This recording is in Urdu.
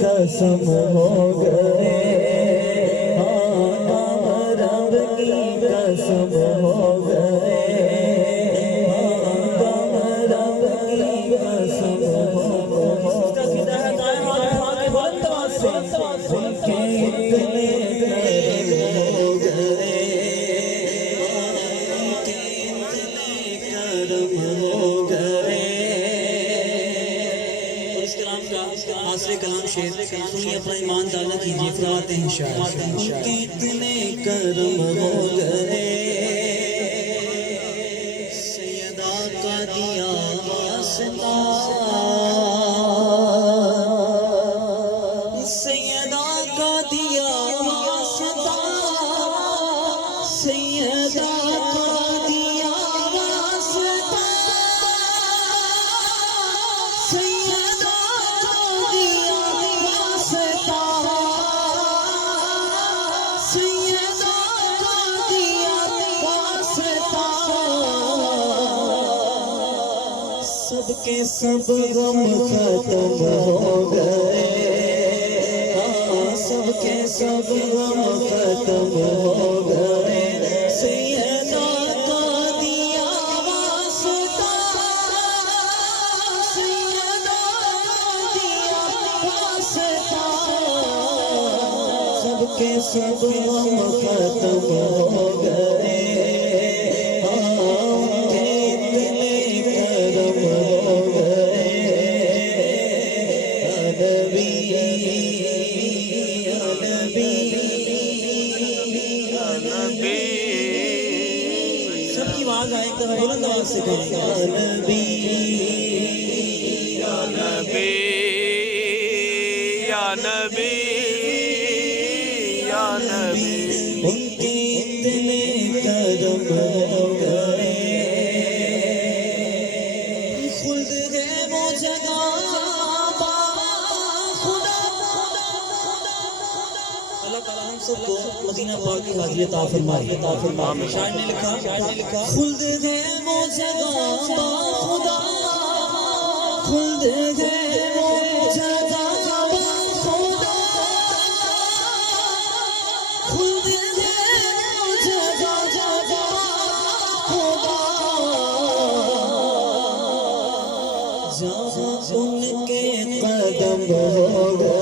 قسم ہو گئے، ہاں رب کی قسم ہو گئے، ہاں رب کی قسم ہو کلام شعر سنیے، اپنا ایمان دانا کیجیے، فرماتے ہیں شاعر اتنے کرم ہو گئے، سیدہ کا دیا واسطہ، سیدہ کا دیا واسطہ، سیدہ کا دیا واسطہ، سب کے سب غم ختم ہو گئے، سب کے سب غم ختم ہو گئے، سیدہ کا دیا واسطہ، سیدہ کا دیا واسطہ، سب کے سب غم ختم ہو گئے، سب کی آواز آئے تو بلند آواز سے کہیں یا نبی یا نبی یا نبی یا نبی، ان کے اتنے کرم ہو گئے، خلد ہے وہ جگہ سب کو مدینہ پاک کی حاضری عطا فرمائے۔ شاعر نے لکھا خلد ہے وہ جگہ با خدا، خلد ہے وہ جگہ با خدا، خلد ہے وہ جگہ با خدا، جہاں ان کے قدم ہو گئے،